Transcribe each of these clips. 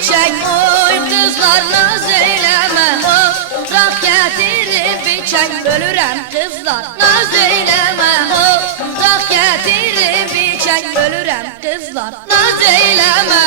biçək, oy qızlar naz eyləmə, oturaq gətirib biçək, ölürəm qızlar naz eyləmə, oturaq gətirib biçək, ölürəm qızlar naz eyləmə.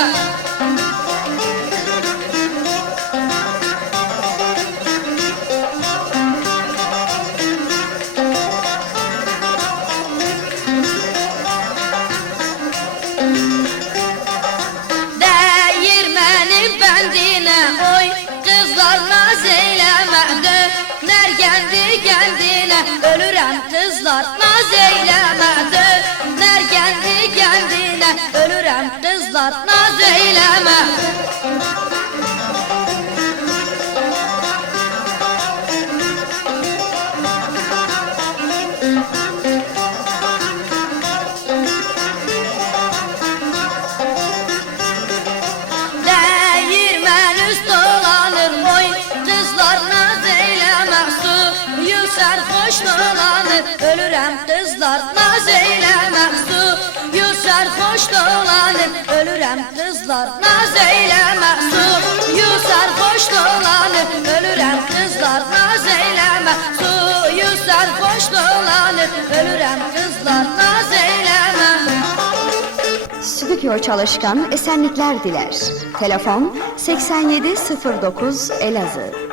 Ölürəm qızlar naz eyləmə, dönər gəldi gəldinə, ölürəm qızlar naz eyləmə. Dəyirmən üst dolanır, oy qızlar naz eyləmə, suyu sərxoş dolanır, ölürəm qızlar naz eyləmə, suyu sərxoş dolanır, ölürəm qızlar naz eyləmə, suyu sərxoş dolanır, ölürəm qızlar naz eyləmə, suyu sərxoş dolanır, ölürəm qızlar naz eyləmə. Stüdyo çalışkan esenlikler diler. Telefon 8709 Elazığ.